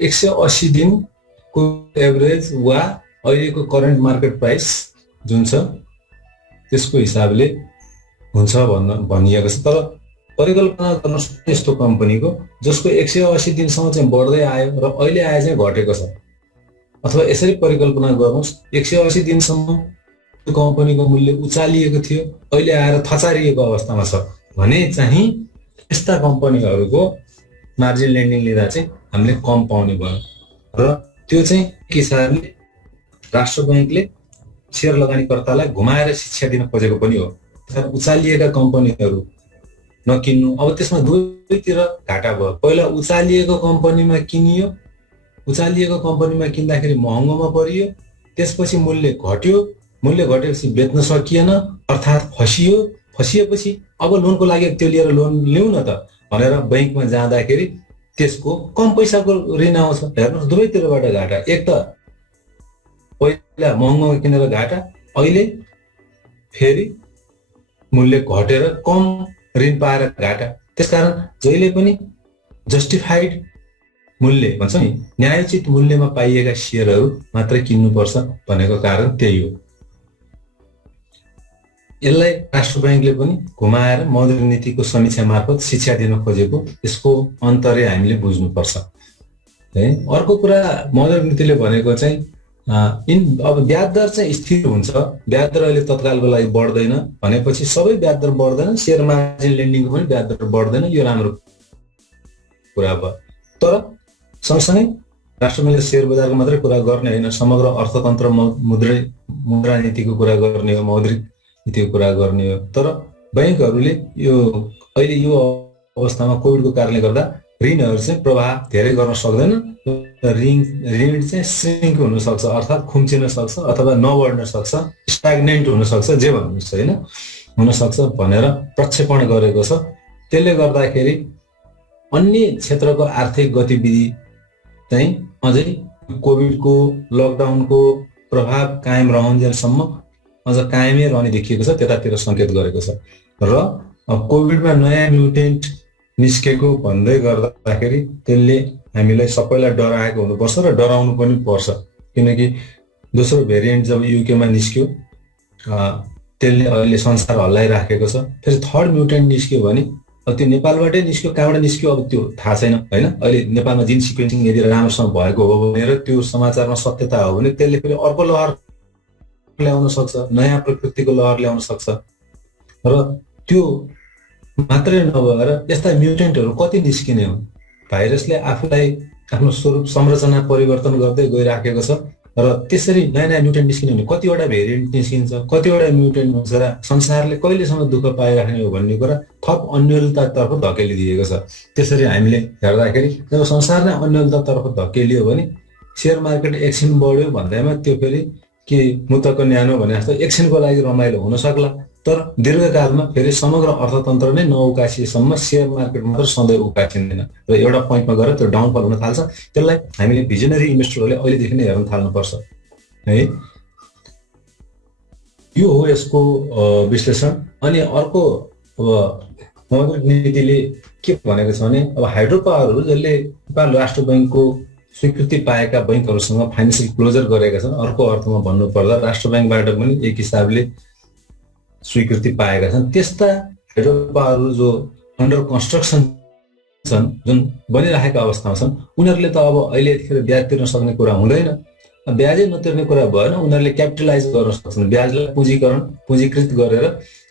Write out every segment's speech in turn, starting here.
180 दिनको एभरेज वा अहिलेको करेन्ट मार्केट प्राइस जुन छ त्यसको हिसाबले हुन्छ भनिएको छ। तर परिकल्पना गर्न सक्ने यस्तो कम्पनीको जसको 180 दिनसम्म चाहिँ बढ्दै आयो र अहिले आए चाहिँ घटेको छ, अथवा यसरी परिकल्पना गर्नुहोस् 180 दिनसम्म त्यो कम्पनीको मूल्य उचालिएको थियो, अहिले आएर थचारिएको अवस्थामा छ भने चाहिँ यस्ता कम्पनीहरूको मार्जिन लेन्डिङ लिँदा चाहिँ हामीले कम पाउने भयो। र त्यो चाहिँ किसानले राष्ट्र बैंकले शेयर लगानीकर्तालाई घुमाएर शिक्षा दिन खोजेको पनि हो। उचालिएका कम्पनीहरू नकिन्नु। अब त्यसमा दुवैतिर घाटा भयो। पहिला उचालिएको कम्पनीमा किनियो, उचालिएको कम्पनीमा किन्दाखेरि महँगोमा परियो, त्यसपछि मूल्य घट्यो, मूल्य घटेपछि बेच्न सकिएन अर्थात् फसियो, फसिएपछि अब लोनको लागि त्यो लिएर लोन लिउँ न त भनेर बैंकमा जाँदाखेरि त्यसको कम पैसाको ऋण आउँछ। हेर्नुहोस् दुवैतिरबाट घाटा। एक त पहिला महँगोमा किनेर घाटा, अहिले फेरि मूल्य घटेर कम ऋण पाएर घाटा। त्यसकारण जहिले पनि जस्टिफाइड मूल्य भन्छ नि, न्यायोचित मूल्यमा पाइएका शेयरहरू मात्रै किन्नुपर्छ भनेको कारण त्यही हो। यसलाई राष्ट्र बैंकले पनि घुमाएर मौद्रिक नीतिको समीक्षा मार्फत शिक्षा दिन खोजेको, यसको अन्तर्य हामीले बुझ्नुपर्छ है। अर्को कुरा मौद्रिक नीतिले भनेको चाहिँ अब ब्याज दर चाहिँ स्थिर हुन्छ, ब्याज दर अहिले तत्कालको लागि बढ्दैन भनेपछि सबै ब्याज दर बढ्दैन, शेयर मार्जिन लेन्डिङको पनि ब्याज दर बढ्दैन, यो राम्रो कुरा भयो। तर सँगसँगै राष्ट्र बैंकले शेयर बजारको मात्रै कुरा गर्ने होइन, समग्र अर्थतन्त्र मुद्रा नीतिको कुरा गर्ने हो, मौद्रिक नीतिको कुरा गर्ने हो। तर बैंकहरूले यो अहिले यो अवस्थामा कोभिडको कारणले गर्दा ऋणहरू चाहिँ प्रवाह धेरै गर्न सक्दैन, ऋण चाहिँ श्रिङ्क हुन सक्छ अर्थात् खुम्चिन सक्छ अथवा नबढ्न सक्छ, स्ट्याग्नेन्ट हुन सक्छ, जे भन्नुहोस् होइन, हुन सक्छ भनेर प्रक्षेपण गरेको छ। त्यसले गर्दाखेरि अन्य क्षेत्रको आर्थिक गतिविधि चाहिँ अझै कोभिडको लकडाउनको प्रभाव कायम रहन्जेलसम्म अझ कायमै रहने देखिएको छ, त्यतातिर सङ्केत गरेको छ। र कोभिडमा नयाँ म्युटेन्ट निस्केको भन्दै गर्दाखेरि त्यसले हामीलाई सबैलाई डराएको हुनुपर्छ र डराउनु पनि पर्छ, किनकि दोस्रो भेरिएन्ट जब युकेमा निस्क्यो त्यसले अहिले संसार हल्लाइराखेको छ। फेरि थर्ड म्युटेन्ट निस्क्यो भने त्यो नेपालबाटै निस्क्यो, कहाँबाट निस्क्यो अब त्यो थाहा छैन होइन। अहिले नेपालमा जिन सिक्वेन्सिङ यदि राम्रोसँग भएको हो भनेर त्यो समाचारमा सत्यता हो भने त्यसले फेरि अर्को लहर ल्याउन सक्छ, नयाँ प्रकृतिको लहर ल्याउन सक्छ। र त्यो मात्रै नभएर यस्ता म्युटेन्टहरू कति निस्किने हुन्। भाइरसले आफूलाई आफ्नो स्वरूप संरचना परिवर्तन गर्दै गइराखेको छ र त्यसरी नयाँ नयाँ म्युटेन्ट निस्किने भने कतिवटा भेरिएन्ट निस्किन्छ, कतिवटा म्युटेन्ट हुन्छ र संसारले कहिलेसम्म दुःख पाइराख्ने हो भन्ने कुरा थप अन्यलतातर्फ धकेलिदिएको छ। त्यसरी हामीले हेर्दाखेरि जब संसार नै अन्यलतातर्फ धकेलियो भने शेयर मार्केट एकछिन बढ्यो भन्दैमा त्यो फेरि के मुतको न्यानो भने जस्तो एकछिनको लागि रमाइलो हुन सक्ला, तर दीर्घकालमा फेरि समग्र अर्थतन्त्र नै नउकासिएसम्म शेयर मार्केट मात्र सधैँ उकासिँदैन र एउटा पोइन्टमा गएर त्यो डाउनफल हुन थाल्छ। त्यसलाई हामीले भिजनरी इन्भेस्टरहरूले अहिलेदेखि नै हेर्न थाल्नुपर्छ है। यो हो यसको विश्लेषण। अनि अर्को अब मौद्रिक नीतिले के भनेको छ भने अब हाइड्रो पावरहरू जसले नेपाल राष्ट्र बैंकको स्वीकृति पाएका बैंकहरूसँग फाइनेन्सियल क्लोजर गरेका छन्, अर्को अर्थमा भन्नुपर्दा राष्ट्र बैंकबाट पनि एक हिसाबले स्वीकृति पाएका छन्, त्यस्ता हाइड्रो पावरहरू जो अन्डर कन्स्ट्रक्सन छन्, जुन बनिरहेका अवस्थामा छन्, उनीहरूले त अब अहिले यतिखेर ब्याज तिर्न सक्ने कुरा हुँदैन। ब्याजै नतिर्ने कुरा भएन, उनीहरूले क्यापिटलाइज गर्न सक्छन्, ब्याजलाई पुँजीकृत गरेर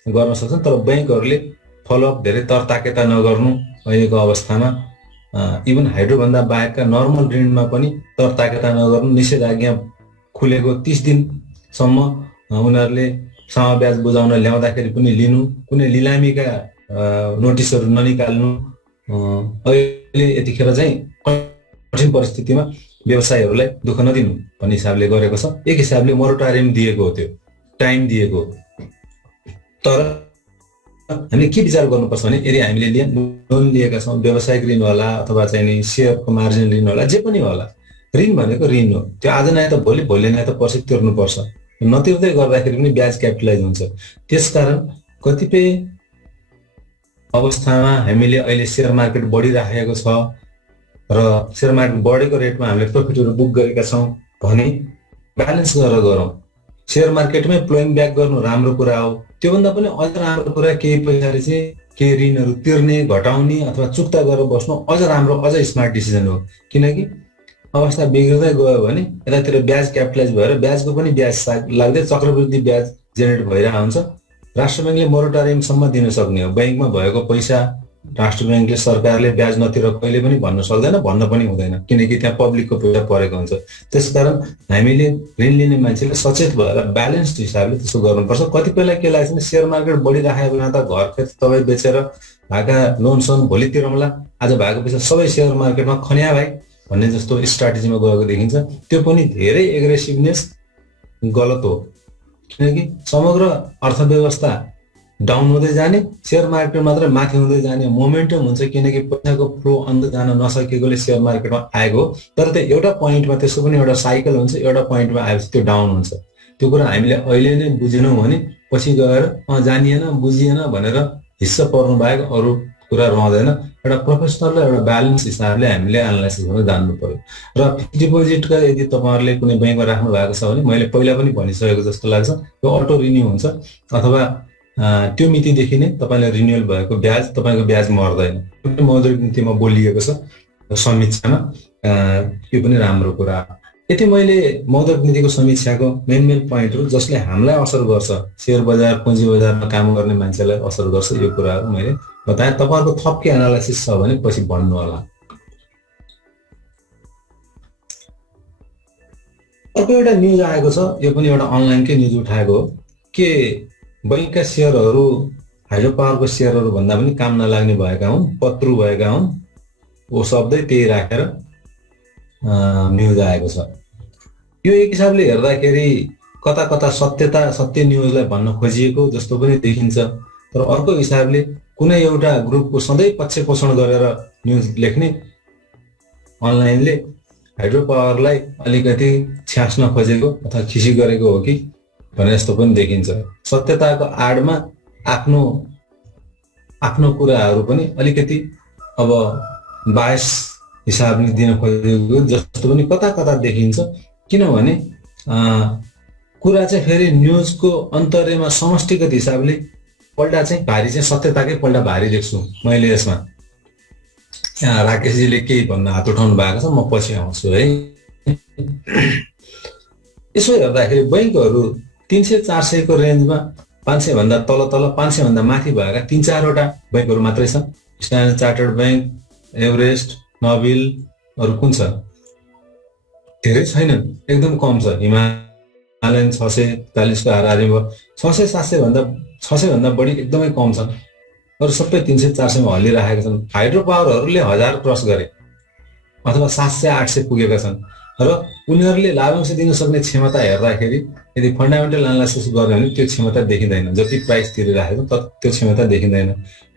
गर्न सक्छन्। तर बैंकहरूले फलोअप धेरै तरताकेता नगर्नु अहिलेको अवस्थामा, इभन हाइड्रोभन्दा बाहेकका नर्मल ऋणमा पनि तरताकेता नगर्नु, निषेधाज्ञा खुलेको 30 दिनसम्म उनीहरूले समब्याज बुझाउन ल्याउँदाखेरि पनि लिनु, कुनै लिलामीका नोटिसहरू ननिकाल्नु। अहिले यतिखेर चाहिँ कठिन परिस्थितिमा व्यवसायहरूलाई दुःख नदिनु भन्ने हिसाबले गरेको छ। एक हिसाबले मोरटोरियम दिएको हो, त्यो टाइम दिएको। तर हामीले के विचार गर्नुपर्छ भने यदि हामीले लोन लिएका छौँ, व्यावसायिक ऋण होला अथवा चाहिँ नि शेयरको मार्जिन ऋण होला, जे पनि होला, ऋण भनेको ऋण हो, त्यो आज नआए त भोलि, भोलि नआए त पर्सि तिर्नुपर्छ। नतिर्दै गर्दाखेरि पनि ब्याज क्यापिटलाइज हुन्छ। त्यसकारण कतिपय अवस्थामा हामीले अहिले शेयर मार्केट बढिराखेको छ र सेयर मार्केट बढेको रेटमा हामीले प्रफिटहरू बुक गरेका छौँ भने ब्यालेन्स गरेर गरौँ। सेयर मार्केटमै प्लोइङ ब्याक गर्नु राम्रो कुरा हो। त्योभन्दा पनि अझ राम्रो कुरा केही पैसाले चाहिँ केही ऋणहरू तिर्ने, घटाउने अथवा चुक्ता गरेर बस्नु अझ राम्रो, अझ स्मार्ट डिसिजन हो। किनकि अवस्था बिग्रिँदै गयो भने यतातिर ब्याज क्यापिटलाइज भएर ब्याजको पनि ब्याज लाग्दै चक्रवृद्धि ब्याज जेनेरेट भइरहेको हुन्छ। राष्ट्र ब्याङ्कले मोराटोरियमसम्म दिन सक्ने हो। ब्याङ्कमा भएको पैसा राष्ट्र ब्याङ्कले, सरकारले ब्याज नतिर कहिले पनि भन्न सक्दैन, भन्न पनि हुँदैन, किनकि त्यहाँ पब्लिकको पैसा परेको हुन्छ। त्यसकारण हामीले ऋण लिने मान्छेले सचेत भएर ब्यालेन्स्ड हिसाबले त्यसो गर्नुपर्छ। कतिपयलाई के लाग्छ भने सेयर मार्केट बढिराखेको बेला त घर खेत तपाईँ बेचेर भएका लोन सोन भोलि तिरौँला, आज भएको पैसा सबै सेयर मार्केटमा खन्या भाइ भन्ने जस्तो स्ट्राटेजीमा गएको देखिन्छ। त्यो पनि धेरै एग्रेसिभनेस गलत हो। किनकि समग्र अर्थव्यवस्था डाउन हुँदै जाने, सेयर मार्केट मात्र माथि हुँदै जाने मोमेन्टम हुन्छ। किनकि पैसाको फ्लो अन्त जान नसकेकोले सेयर मार्केटमा आएको हो। तर त्यो एउटा पोइन्टमा, त्यसको पनि एउटा साइकल हुन्छ, एउटा पोइन्टमा आएपछि त्यो डाउन हुन्छ। त्यो कुरा हामीले अहिले नै बुझेनौँ भने पछि गएर जानिएन, बुझिएन भनेर हिस्सा पर्नु बाहेक अरू कुरा रहँदैन। एउटा प्रोफेसनल र एउटा ब्यालेन्स हिसाबले हामीले एनालाइसिस गर्न जान्नु पर्यो। र फिक्स्ड डिपोजिटका यदि तपाईँहरूले कुनै ब्याङ्कमा राख्नु भएको छ भने मैले पहिला पनि भनिसकेको जस्तो लाग्छ, यो अटो रिन्यू हुन्छ अथवा त्यो मितिदेखि नै तपाईँले रिन्युअल भएको ब्याज, तपाईँको ब्याज मर्दैन। मौद्रिक नीतिमा बोलिएको छ समीक्षामा, यो पनि राम्रो कुरा। यति मैले मौद्रिक नीतिको समीक्षाको मेन पोइन्टहरू जसले हामीलाई असर गर्छ, सेयर बजार पुँजी बजारमा काम गर्ने मान्छेलाई असर गर्छ, यो कुराहरू मैले बताएँ। तपाईँहरूको थप के एनालाइसिस छ भने पछि भन्नु होला। अर्को एउटा न्युज आएको छ, यो पनि एउटा अनलाइनकै न्युज उठाएको हो के बैंकका सेयरहरू हाइड्रो पावरको सेयरहरू भन्दा पनि काम नलाग्ने भएका हुन्, पत्रु भएका हुन्। वो शब्दै त्यही राखेर न्युज आएको छ। यो एक हिसाबले हेर्दाखेरि कता कता सत्य न्युजलाई भन्न खोजिएको जस्तो पनि देखिन्छ। तर अर्को हिसाबले कुनै एउटा ग्रुपको सधैँ पक्ष पोषण गरेर न्युज लेख्ने अनलाइनले हाइड्रो पावरलाई अलिकति छ्यास्न खोजेको अथवा खिसी गरेको हो कि भने जस्तो पनि देखिन्छ। सत्यताको आडमा आफ्नो कुराहरू पनि अलिकति अब बायस हिसाबले दिन खोजेको जस्तो पनि कता कता देखिन्छ। किनभने कुरा चाहिँ फेरि न्युजको अन्तर्यमा समष्टिगत हिसाबले पल्टा चाहिँ भारी, चाहिँ सत्यताकै पल्टा भारी देख्छु मैले यसमा। यहाँ राकेशजीले केही भन्न हात उठाउनु भएको छ, म पछि आउँछु है। यसो हेर्दाखेरि बैंकहरू 300-400 को रेन्जमा 500 भन्दा तल 500 भन्दा माथि भएका 3-4वटा बैंकहरू मात्रै छन्। Standard chartered bank, Everest, Nobel, अरू कुन छ? धेरै छैनन्, एकदम कम छ। हिमालयन 643 को हाराहारी 600-700 भन्दा बढी एकदमै कम छन्। अरू सबै 300-400 मा हल्लिराखेका छन्। हाइड्रो पावरहरूले 1000 क्रस गरे अथवा 700-800 पुगेका छन् र उनीहरूले लाभांश दिन सक्ने क्षमता हेर्दाखेरि यदि फन्डामेन्टल एनालाइसिस गर्यो भने त्यो क्षमता देखिँदैन। जति प्राइस तिरिराखेको त्यो क्षमता देखिँदैन।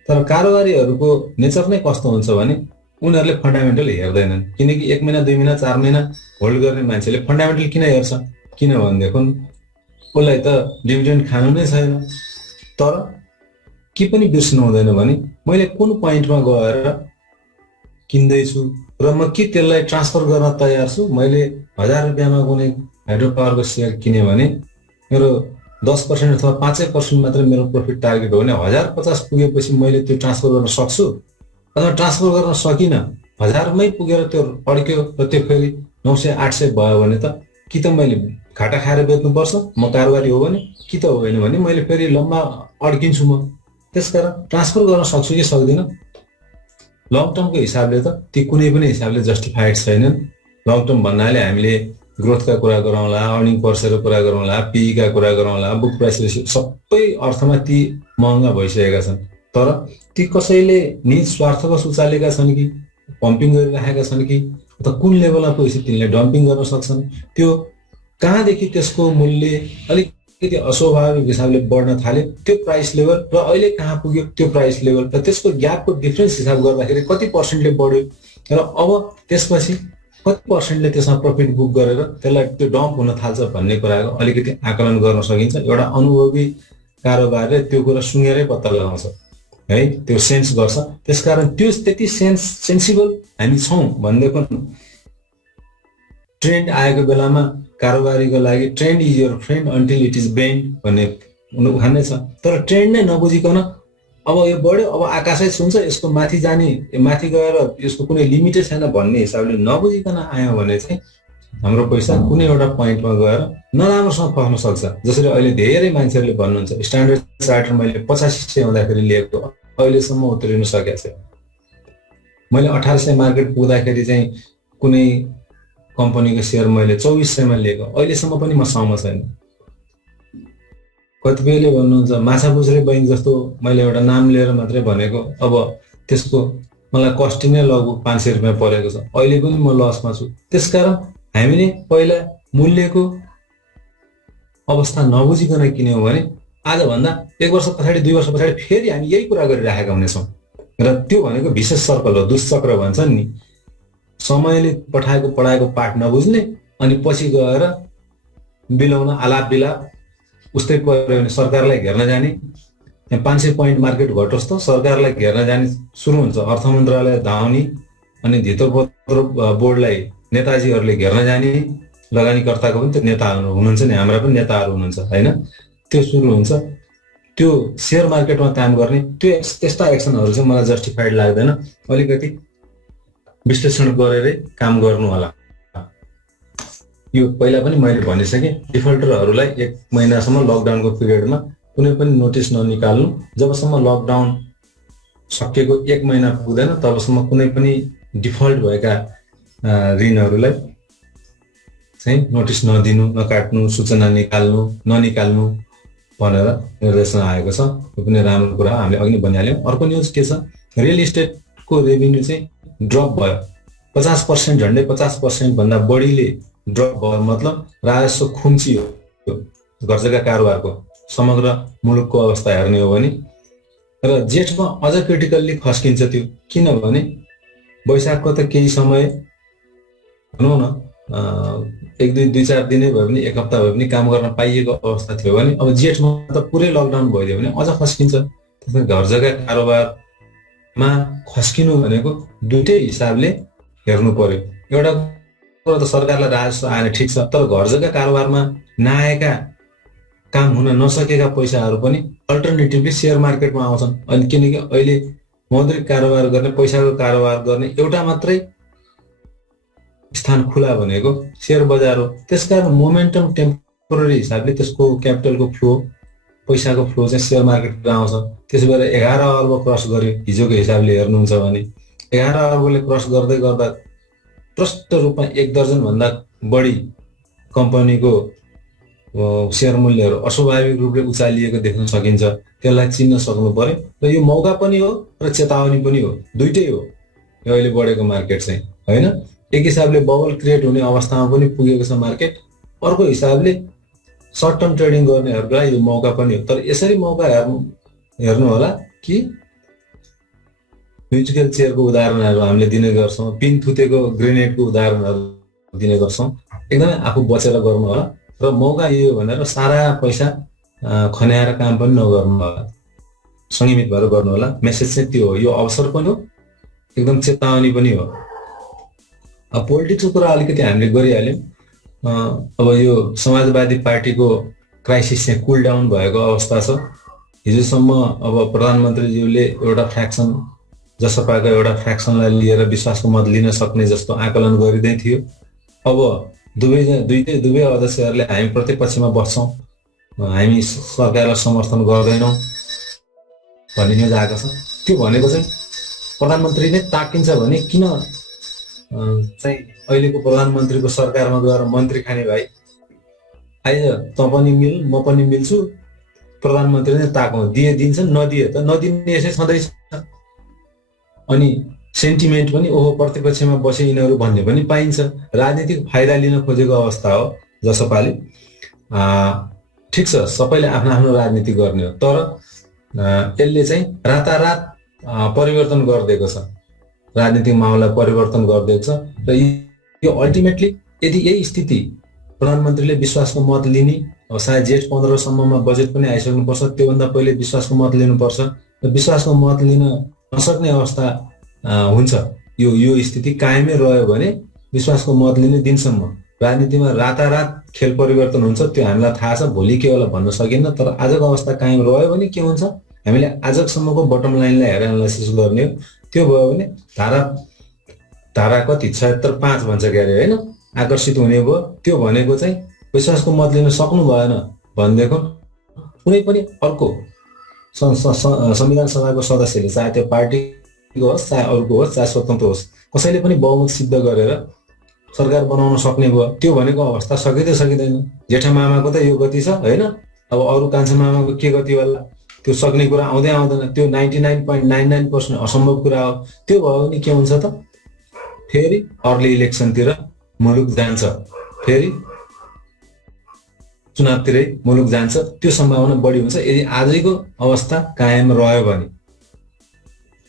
तर कारोबारीहरूको नेचर नै कस्तो हुन्छ भने उनीहरूले फन्डामेन्टल हेर्दैनन्। किनकि 1 महिना 2 महिना 4 महिना होल्ड गर्ने मान्छेले फन्डामेन्टल किन हेर्छ? किनभनेदेखि उसलाई त डिभिडेन्ड खानु नै छैन। तर के पनि बिर्सनु हुँदैन भने मैले कुन पोइन्टमा गएर किन्दैछु र म के त्यसलाई ट्रान्सफर गर्न तयार छु। मैले 1000 रुपियाँमा कुनै हाइड्रो पावरको सेयर किने भने मेरो 10% अथवा 5% मात्र मेरो प्रफिट टार्गेट हो भने 1050 पुगेपछि मैले त्यो ट्रान्सफर गर्न सक्छु। अथवा ट्रान्सफर गर्न सकिनँ, 1000 मै पुगेर त्यो अड्क्यो र त्यो फेरि 900-800 भयो भने त कि त मैले घाटा खाएर बेच्नुपर्छ म कारोबारी हो भने, कि त होइन भने मैले फेरि लम्बा अड्किन्छु म। त्यसकारण ट्रान्सफर गर्न सक्छु कि सक्दिनँ, लङ टर्मको हिसाबले त ती कुनै पनि हिसाबले जस्टिफाइड छैनन्। लङ टर्म भन्नाले हामीले ग्रोथका कुरा गरौँला, अर्निङ पर शेयरको कुरा गरौँला, पीई का कुरा गरौँला, बुक प्राइस रेसियो, सबै अर्थमा ती महँगा भइसकेका छन्। तर ती कसैले निज स्वार्थवश उचालेका छन् कि पम्पिङ गरिराखेका छन् कि अथवा कुन लेभलमा पुगेपछि तिनले डम्पिङ गर्न सक्छन्। त्यो कहाँदेखि त्यसको मूल्य अलिकति अस्वाभाविक हिसाबले बढ्न थाल्यो, त्यो प्राइस लेभल र अहिले कहाँ पुग्यो त्यो प्राइस लेभल र त्यसको ग्यापको डिफरेन्स हिसाब गर्दाखेरि कति पर्सेन्टले बढ्यो र अब त्यसपछि कति पर्सेन्टले त्यसमा प्रफिट बुक गरेर त्यसलाई त्यो डम्प हुन थाल्छ भन्ने कुराको अलिकति आकलन गर्न सकिन्छ। एउटा अनुभवी कारोबारले त्यो कुरा सुँगेरै पत्ता लगाउँछ है, त्यो सेन्स गर्छ। त्यसकारण त्यो त्यति सेन्सिबल हामी छौँ भनेदेखि ट्रेन्ड आएको बेलामा कारोबारीको लागि trend is your friend until it is bend भन्ने उखान नै छ। तर ट्रेन्ड नै नबुझिकन अब यो बढ्यो, अब आकाशै छुन्छ, यसको माथि जाने, माथि गएर यसको कुनै लिमिटै छैन भन्ने हिसाबले नबुझिकन आयो भने चाहिँ हाम्रो पैसा कुनै एउटा पोइन्टमा गएर नराम्रोसँग फस्न सक्छ। जसरी अहिले धेरै मान्छेहरूले भन्नुहुन्छ स्ट्यान्डर्ड चार्टर मैले 8500 हुँदाखेरि लिएको, अहिलेसम्म उत्रिनु सकेको छैन। मैले 1800 मार्केट पुग्दाखेरि चाहिँ कुनै कम्पनीको सेयर मैले 2400 मा लिएको, अहिलेसम्म पनि म सहमत छैन। कतिपयले भन्नुहुन्छ माछा बुझ्रे बैंक जस्तो मैले एउटा नाम लिएर मात्रै भनेको, अब त्यसको मलाई कस्ट नै लगभग 500 रुपियाँ परेको छ, अहिले पनि म लसमा छु। त्यसकारण हामीले पहिला मूल्यको अवस्था नबुझिकन किन्यौँ भने आजभन्दा 1 वर्ष पछाडि 2 वर्ष पछाडि फेरि हामी यही कुरा गरिराखेका हुनेछौँ। र त्यो भनेको विशेष सर्कल हो, दुष्चक्र भन्छन् नि। समयले पढाएको पाठ नबुझ्ने अनि पछि गएर बिलाउन आलाप बिलाप उस्तै पर्यो भने सरकारलाई घेर्न जाने। 500 पोइन्ट मार्केट घटोस् त सरकारलाई घेर्न जाने सुरु हुन्छ, अर्थ मन्त्रालय धाउने अनि धितोपत्र बोर्डलाई नेताजीहरूले घेर्न जाने। लगानीकर्ताको पनि त्यो नेताहरू हुनुहुन्छ नि, हाम्रा पनि नेताहरू हुनुहुन्छ होइन, त्यो सुरु हुन्छ। त्यो सेयर मार्केटमा काम गर्ने त्यस्ता एक्सनहरू चाहिँ मलाई जस्टिफाइड लाग्दैन। अलिकति विश्लेषण गरेरै काम गर्नु होला। यो पहिला पनि मैले भनिसकेँ, डिफल्टरहरूलाई 1 महिनासम्म लकडाउनको पिरियडमा कुनै पनि नोटिस ननिकाल्नु। जबसम्म लकडाउन सकिएको 1 महिना पुग्दैन तबसम्म कुनै पनि डिफल्ट भएका ऋणहरूलाई चाहिँ नोटिस नदिनु, नकाट्नु, सूचना ननिकाल्नु भनेर निर्देशन आएको छ। यो पनि राम्रो कुरा, हामीले अघि नै भनिहाल्यौँ। अर्को न्युज के छ, रियल इस्टेटको रेभिन्यू चाहिँ ड्रप भयो 50%, झन्डै 50% भन्दा बढीले ड्रप भयो। मतलब राजस्व खुम्चियो घर जग्गा कारोबारको समग्र मुलुकको अवस्था हेर्ने हो भने। र जेठमा अझ क्रिटिकल्ली खस्किन्छ त्यो, किनभने वैशाखको त केही समय भनौँ न 1-2-4 दिनै भयो भने 1 हप्ता भयो भने काम गर्न पाइएको अवस्था थियो भने अब जेठमा त पुरै लकडाउन भइदियो भने अझ खस्किन्छ। त्यसमा घर जग्गा कारोबारमा खस्किनु भनेको दुईटै हिसाबले हेर्नु पर्यो। एउटा कुरो त सरकारलाई राजस्व आएन ठिक छ, तर घर जग्गा कारोबारमा नआएका, काम हुन नसकेका पैसाहरू पनि अल्टरनेटिभली सेयर मार्केटमा आउँछन्। अनि किनकि अहिले मौद्रिक कारोबार गर्ने, पैसाको कारोबार गर्ने एउटा मात्रै स्थान खुला भनेको सेयर बजार हो। त्यसकारण मोमेन्टम टेम्पोररी हिसाबले त्यसको क्यापिटलको फ्लो, पैसाको फ्लो चाहिँ सेयर मार्केटमा आउँछ। त्यसो भएर 11 अर्ब क्रस गर्यो हिजोको हिसाबले हेर्नुहुन्छ भने। 11 अर्बले क्रस गर्दै गर्दा प्रष्ट रूपमा 1 दर्जन भन्दा बढी कम्पनीको सेयर मूल्यहरू अस्वाभाविक रूपले उचालिएको देख्न सकिन्छ। त्यसलाई चिन्न सक्नु पर्यो। र यो मौका पनि हो र चेतावनी पनि हो, दुइटै हो यो अहिले बढेको मार्केट चाहिँ होइन। एक हिसाबले बबल क्रिएट हुने अवस्थामा पनि पुगेको छ मार्केट, अर्को हिसाबले सर्ट टर्म ट्रेडिङ गर्नेहरूलाई यो मौका पनि हो। तर यसरी मौका हेर्नु होला कि म्युजिकल चेयरको उदाहरणहरू हामीले दिने गर्छौँ, पिन थुतेको ग्रेनेडको उदाहरणहरू दिने गर्छौँ। एकदमै आफू बचेर गर्नु होला र मौका यो भनेर सारा पैसा खन्याएर काम पनि नगर्नु होला, संयमित भएर गर्नु होला। मेसेज चाहिँ त्यो हो, यो अवसर पनि हो, एकदम चेतावनी पनि हो। अब पोलिटिक्सको कुरा अलिकति हामीले गरिहाल्यौँ। अब यो समाजवादी पार्टीको क्राइसिस चाहिँ कुल डाउन भएको अवस्था छ। हिजोसम्म अब प्रधानमन्त्रीज्यूले एउटा फ्र्याक्सन, जसपाको एउटा फ्र्याक्सनलाई लिएर विश्वासको मत लिन सक्ने जस्तो आकलन गरिँदै थियो। अब दुवै अध्यक्षहरूले हामी प्रतिपक्षमा बस्छौँ, हामी सरकारलाई समर्थन गर्दैनौँ भन्ने न्युज आएको छ। त्यो भनेको चाहिँ प्रधानमन्त्री नै ताकिन्छ भने किन चाहिँ अहिलेको प्रधानमन्त्रीको सरकारमा गएर मन्त्री खाने भाइ, आइज तँ पनि मिल म पनि मिल्छु, प्रधानमन्त्री नै ताकौँ, दिन्छन् नदिए त नदिने यसै छँदैछ। अनि सेन्टिमेन्ट पनि ओहो प्रतिपक्षमा बसे यिनीहरू भन्ने पनि पाइन्छ। राजनीतिक फाइदा लिन खोजेको अवस्था हो जसपाले। ठिक छ, सबैले आफ्नो आफ्नो राजनीति गर्ने हो, तर यसले चाहिँ रातारात परिवर्तन गरिदिएको छ, राजनीतिक माहौललाई परिवर्तन गरिदिएको छ। र यो अल्टिमेटली यदि यही स्थिति प्रधानमन्त्रीले विश्वासको मत लिने, अब सायद जेठ 15 सम्ममा बजेट पनि आइसक्नुपर्छ, त्योभन्दा पहिले विश्वासको मत लिनुपर्छ र विश्वासको मत लिन नसक्ने अवस्था हुन्छ। यो स्थिति कायमै रह्यो भने विश्वासको मत लिने दिनसम्म राजनीतिमा रातारात खेल परिवर्तन हुन्छ, त्यो हामीलाई थाहा छ। भोलि के होला भन्न सकिन्न, तर आजको अवस्था कायम रह्यो भने के हुन्छ, हामीले आजसम्मको बटम लाइनलाई हेरेर एनालाइसिस गर्ने हो। त्यो भयो भने धारा कति 76(5) भन्छ के अरे होइन, आकर्षित हुने भयो। त्यो भनेको चाहिँ विश्वासको मत लिन सक्नु भएन भनेदेखो कुनै पनि अर्को संविधान सभाको सदस्यले, चाहे त्यो पार्टीको होस् चाहे अरूको होस् चाहे स्वतन्त्र होस्, कसैले पनि बहुमत सिद्ध गरेर सरकार बनाउन सक्ने भयो। त्यो भनेको अवस्था सकिँदै सकिँदैन। जेठा मामाको त यो गति छ होइन, अब अरू कान्छा मामाको के गति होला, त्यो सक्ने कुरा आउँदै आउँदैन। त्यो 99.99% असम्भव कुरा हो। त्यो भयो भने के हुन्छ त, फेरि अर्ली इलेक्सनतिर मुलुक जान्छ, फेरि चुनावतिरै मुलुक जान्छ। त्यो सम्भावना बढी हुन्छ यदि आजैको अवस्था कायम रह्यो भने।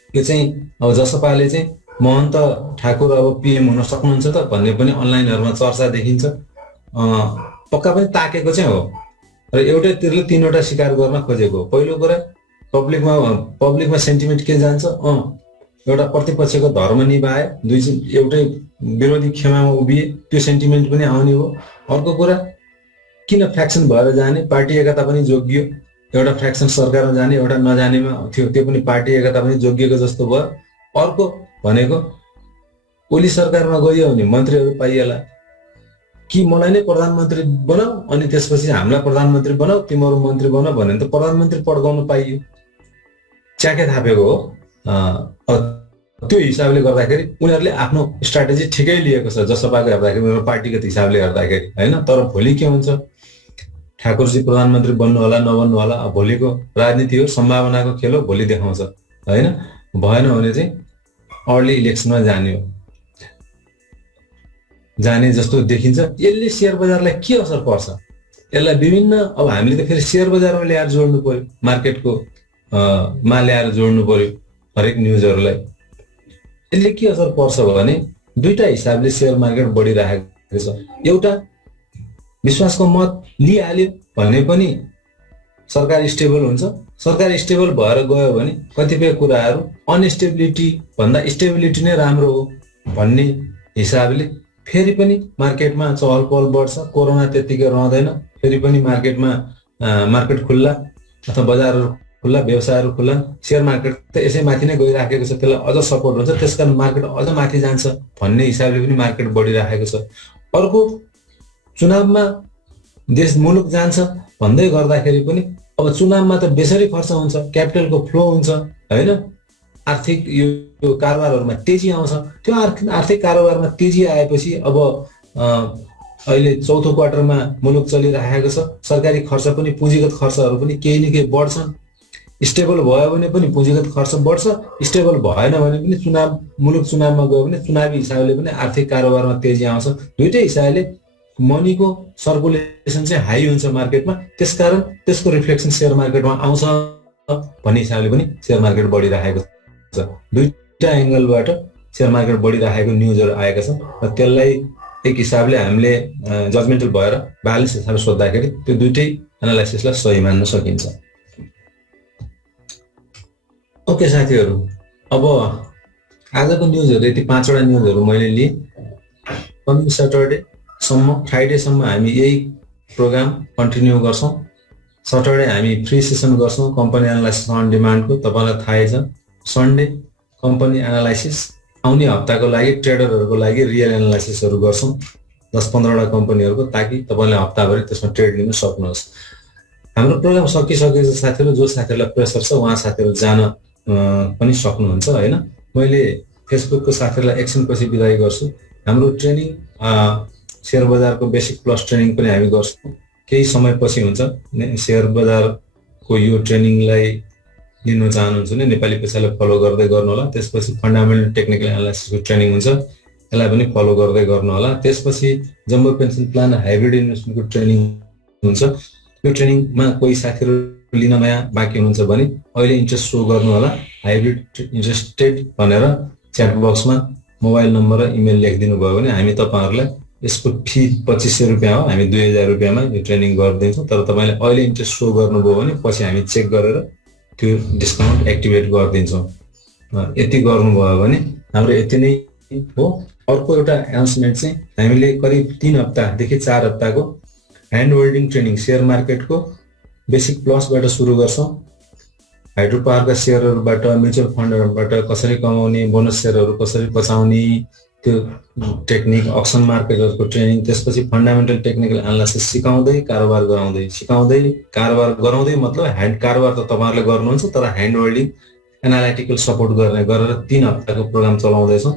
यो चाहिँ अब जसपाले चाहिँ महन्त ठाकुर अब पिएम हुन सक्नुहुन्छ त भन्ने पनि अनलाइनहरूमा चर्चा देखिन्छ। पक्का पनि ताकेको चाहिँ हो र एउटै तिरले तीनवटा शिकार गर्न खोजेको हो। पहिलो कुरा पब्लिकमा सेन्टिमेन्ट के जान्छ, एउटा प्रतिपक्षको धर्म निभाए, एउटै विरोधी खेमामा उभिए, त्यो सेन्टिमेन्ट पनि आउने हो। अर्को कुरा किन फ्याक्सन भएर जाने, पार्टी एकता पनि जोगियो। एउटा फ्याक्सन सरकारमा जाने एउटा नजानेमा थियो, त्यो पनि पार्टी एकता पनि जोगिएको जस्तो भयो। अर्को भनेको ओली सरकारमा गयो भने मन्त्रीहरू पाइएला कि मलाई नै प्रधानमन्त्री बनाऊ अनि त्यसपछि हामीलाई प्रधानमन्त्री बनाऊ, तिमीहरू मन्त्री बनाऊ भने त प्रधानमन्त्री पड्काउन पाइयो, च्याके थापेको हो। त्यो हिसाबले गर्दाखेरि उनीहरूले आफ्नो स्ट्राटेजी ठिकै लिएको छ जसपाको हेर्दाखेरि, उनीहरू पार्टीगत हिसाबले हेर्दाखेरि होइन। तर भोलि के हुन्छ, ठाकुरजी प्रधानमन्त्री बन्नु होला नबन्नु होला, भोलिको राजनीति हो, सम्भावनाको खेल हो, भोलि देखाउँछ होइन। भएन भने चाहिँ अर्ली इलेक्सनमा जाने जस्तो देखिन्छ। यसले सेयर बजारलाई के असर पर्छ, यसलाई विभिन्न, अब हामीले त फेरि सेयर बजारमा ल्याएर जोड्नु पर्यो, मार्केटको मा ल्याएर जोड्नु पर्यो हरेक न्युजहरूलाई। यसले के असर पर्छ भने दुईटा हिसाबले सेयर मार्केट बढिरहेको छ। एउटा विश्वासको मत लिइहाल्यो भने पनि सरकार स्टेबल हुन्छ। सरकार स्टेबल भएर गयो भने कतिपय कुराहरू अनस्टेबिलिटी भन्दा स्टेबिलिटी नै राम्रो हो भन्ने हिसाबले फेरि पनि मार्केटमा चहल पहल बढ्छ। कोरोना त्यत्तिकै रहँदैन, फेरि पनि मार्केट खुल्ला अथवा बजारहरू खुल्ला, व्यवसायहरू खुल्ला, सेयर मार्केट त यसै माथि नै गइराखेको छ, त्यसलाई अझ सपोर्ट हुन्छ, त्यसकारण मार्केट अझ माथि जान्छ भन्ने हिसाबले पनि मार्केट बढिराखेको छ। अर्को चुनावमा मुलुक जान्छ भन्दै गर्दाखेरि पनि अब चुनावमा त बेसरी खर्च हुन्छ, क्यापिटलको फ्लो हुन्छ होइन, आर्थिक यो कारोबारहरूमा तेजी आउँछ। त्यो आर्थिक कारोबारमा तेजी आएपछि अब अहिले चौथो क्वार्टरमा मुलुक चलिरहेको छ, सरकारी खर्च पनि पुँजीगत खर्चहरू पनि केही न केही बढ्छन्। स्टेबल भयो भने पनि पुँजीगत खर्च बढ्छ, स्टेबल भएन भने पनि मुलुक चुनावमा गयो भने चुनावी हिसाबले पनि आर्थिक कारोबारमा तेजी आउँछ। दुईटै हिसाबले मनीको सर्कुलेसन चाहिँ हाई हुन्छ मार्केटमा, त्यसकारण त्यसको रिफ्लेक्सन सेयर मार्केटमा आउँछ भन्ने हिसाबले पनि सेयर मार्केट बढिरहेको छ। दुईटा एङ्गलबाट सेयर मार्केट बढिरहेको न्युजहरू आएका छन् र त्यसलाई एक हिसाबले हामीले जजमेन्टल भएर ब्यालेन्स हिसाबले सोद्धाखेरि त्यो दुईटै एनालाइसिसलाई सही मान्न सकिन्छ। ओके साथीहरू, अब आजको न्युजहरू यति 5वटा न्युजहरू मैले लिएँ। कमिङ सटरडेसम्म, फ्राइडेसम्म हामी यही प्रोग्राम कन्टिन्यू गर्छौँ। सटरडे हामी फ्री सेसन गर्छौँ कम्पनी एनालाइसिस अन डिमान्डको, तपाईँलाई थाहै छ। सन्डे कम्पनी एनालाइसिस, आउने हप्ताको लागि ट्रेडरहरूको लागि रियल एनालाइसिसहरू गर्छौँ 10-15वटा कम्पनीहरूको, ताकि तपाईँले हप्ताभरि त्यसमा ट्रेड लिन सक्नुहोस्। हाम्रो प्रोग्राम सकिसकेको छ साथीहरू, जो साथीहरूलाई प्रेसर छ उहाँ साथीहरू जान पनि सक्नुहुन्छ होइन। मैले फेसबुकको साथीहरूलाई एकछिनपछि बिदाई गर्छु। हाम्रो ट्रेनिङ सेयर बजारको बेसिक प्लस ट्रेनिङ पनि हामी गर्छौँ, केही समयपछि हुन्छ। सेयर बजारको यो ट्रेनिङलाई लिन चाहनुहुन्छ भने नेपाली पेसालाई फलो गर्दै गर्नु होला। त्यसपछि फन्डामेन्टल टेक्निकल एनालाइसिसको ट्रेनिङ हुन्छ, यसलाई पनि फलो गर्दै गर्नु होला। त्यसपछि जम्बो पेन्सन प्लान हाइब्रिड इन्भेस्टमेन्टको ट्रेनिङ हुन्छ। यो ट्रेनिङमा कोही साथीहरू लिन नयाँ बाँकी हुनुहुन्छ भने अहिले इन्ट्रेस्ट सो गर्नु होला, हाइब्रिड इन्ट्रेस्टेड भनेर च्याट बक्समा मोबाइल नम्बर र इमेल लेखिदिनु भयो भने हामी तपाईँहरूलाई यसको फी 2500 रुपियाँ हो, हामी 2000 रुपियाँमा यो ट्रेनिङ गरिदिन्छौँ। तर तपाईँले अहिले इन्ट्रेस्ट सो गर्नुभयो भने पछि हामी चेक गरेर त्यो डिस्काउन्ट एक्टिभेट गरिदिन्छौँ। यति गर्नुभयो भने हाम्रो यति नै हो। अर्को एउटा एनाउन्समेन्ट चाहिँ हामीले करिब 3 हप्तादेखि 4 हप्ताको ह्यान्ड होल्डिङ ट्रेनिङ सेयर मार्केटको बेसिक प्लसबाट सुरु गर्छौँ। हाइड्रो पावरका सेयरहरूबाट, म्युचुअल फन्डहरूबाट कसरी कमाउने, बोनस सेयरहरू कसरी बचाउने, त्यो टेक्निक, अक्सन मार्केटहरूको ट्रेनिङ, त्यसपछि फन्डामेन्टल टेक्निकल एनालाइसिस सिकाउँदै कारोबार गराउँदै मतलब ह्यान्ड कारोबार त तपाईँहरूले गर्नुहुन्छ, तर ह्यान्ड होल्डिङ एनालाइटिकल सपोर्ट गरेर 3 हप्ताको प्रोग्राम चलाउँदैछौँ।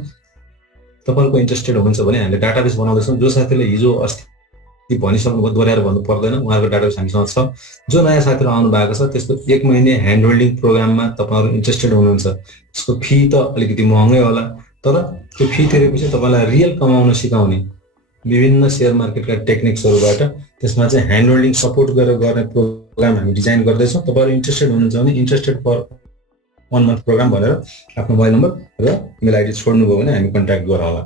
तपाईँहरूको इन्ट्रेस्टेड हुनुहुन्छ भने हामीले डाटाबेस बनाउँदैछौँ। जो साथीले हिजो अस्ति भनिसक्नुभयो, दोहोऱ्याएर भन्नु पर्दैन, उहाँहरूको डाटाबेस हामीसँग छ। जो नयाँ साथीहरू आउनु भएको छ त्यसको 1 महिने ह्यान्ड होल्डिङ प्रोग्राममा तपाईँहरू इन्ट्रेस्टेड हुनुहुन्छ, त्यसको फी त अलिकति महँगै होला, तर त्यो फी तिरेपछि तपाईँलाई रियल कमाउन सिकाउने विभिन्न सेयर मार्केटका टेक्निक्सहरूबाट त्यसमा चाहिँ ह्यान्ड होल्डिङ सपोर्ट गरेर गर्ने प्रोग्राम हामी डिजाइन गर्दैछौँ। तपाईँहरू इन्ट्रेस्टेड हुनुहुन्छ भने इन्ट्रेस्टेड फर 1 मन्थ प्रोग्राम भनेर आफ्नो मोबाइल नम्बर र इमेल आइडी छोड्नुभयो भने हामी कन्ट्याक्ट गरौँला।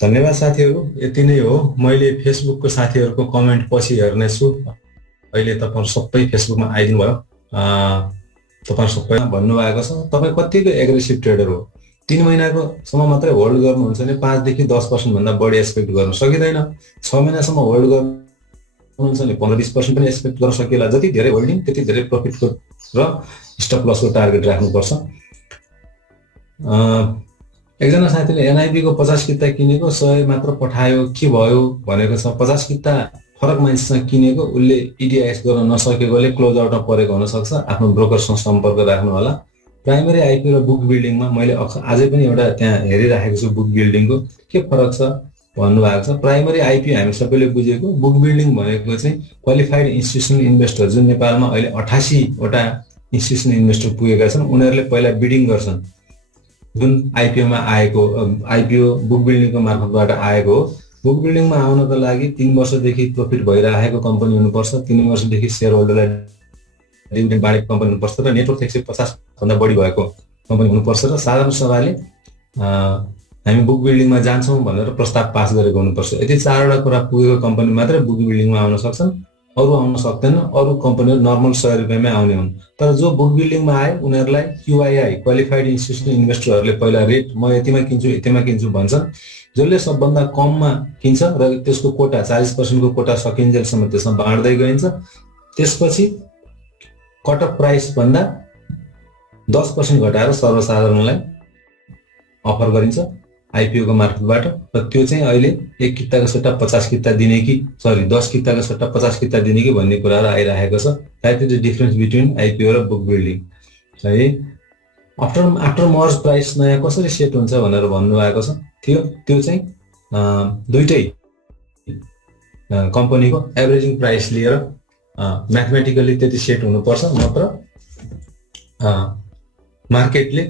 धन्यवाद साथीहरू, यति नै हो। मैले फेसबुकको साथीहरूको कमेन्ट पछि हेर्नेछु। अहिले तपाईँहरू सबै फेसबुकमा आइदिनु भयो। तपाईँहरू सबैमा भन्नुभएको छ तपाईँ कतिको एग्रेसिभ ट्रेडर हो, 3 महिनाको सम्म मात्रै होल्ड गर्नुहुन्छ भने 5 देखि 10% भन्दा बढी एक्सपेक्ट गर्न सकिँदैन। 6 महिनासम्म होल्ड गर्नुहुन्छ भने 15-20% पनि एक्सपेक्ट गर्न सकिएला। जति धेरै होल्डिङ त्यति धेरै प्रफिटको र स्टप लसको टार्गेट राख्नुपर्छ। एकजना साथीले एनआइपी को 50 किता किनेको 100 मात्र पठायो के भयो भनेको छ। 50 किता फरक मान्छेसँग किनेको, उसले इडिआइएस गर्न नसकेकोले क्लोज आउटमा परेको हुनसक्छ। आफ्नो ब्रोकरसँग सम्पर्क राख्नु होला। प्राइमरी आइपी र बुक बिल्डिङमा मैले अझै पनि एउटा त्यहाँ हेरिराखेको छु, बुक बिल्डिङको के फरक छ भन्नुभएको छ। प्राइमरी आइपी हामी सबैले बुझेको, बुक बिल्डिङ भनेको चाहिँ क्वालिफाइड इन्स्टिट्युसनल इन्भेस्टर, जुन नेपालमा अहिले 88 वटा इन्स्टिट्युसनल इन्भेस्टर पुगेका छन्। उनीहरूले पहिला बिडिङ गर्छन्, जुन आइपिओमा आएको, आइपिओ बुक बिल्डिङको मार्फतबाट आएको हो। बुक बिल्डिङमा आउनको लागि 3 वर्षदेखि प्रफिट भइरहेको कम्पनी हुनुपर्छ, 3 वर्षदेखि सेयर होल्डरलाई डिभिडेन्ड बाँडेको कम्पनी हुनुपर्छ र नेटवर्क 150 भन्दा बढी भएको कम्पनी हुनुपर्छ र साधारण सभाले हामी बुक बिल्डिङमा जान्छौँ भनेर प्रस्ताव पास गरेको हुनुपर्छ। यदि 4वटा कुरा पुगेको कम्पनी मात्रै बुक बिल्डिङमा आउन सक्छन्, अरू आउन सक्दैन। अरू कम्पनीहरू नर्मल 100 रुपियाँमै आउने हुन्। तर जो बुक बिल्डिङमा आए उनीहरूलाई क्युआइआई क्वालिफाइड इन्स्टिट्युसनल इन्भेस्टरहरूले पहिला रेट म यतिमा किन्छु भन्छन्। जसले सबभन्दा कममा किन्छ र त्यसको कोटा 40% को कोटा सकिन्जेलसम्म त्यसमा बाँड्दै गइन्छ। त्यसपछि कट अफ प्राइस भन्दा 10% घटाएर सर्वसाधारणलाई अफर गरिन्छ आइपिओ को मार्फतबाट। र त्यो चाहिँ अहिले 1 किताको सट्टा 50 किता दिने कि 10 किताको सट्टा 50 किता दिने कि भन्ने कुराहरू आइरहेको छ। That is the difference between IPO र बुक बिल्डिङ है। आफ्टर मर्ज प्राइस नयाँ कसरी सेट हुन्छ भनेर भन्नुभएको छ। त्यो चाहिँ दुईटै कम्पनीको एभरेजिङ प्राइस लिएर म्याथमेटिकली त्यति सेट हुनुपर्छ, नत्र मार्केटले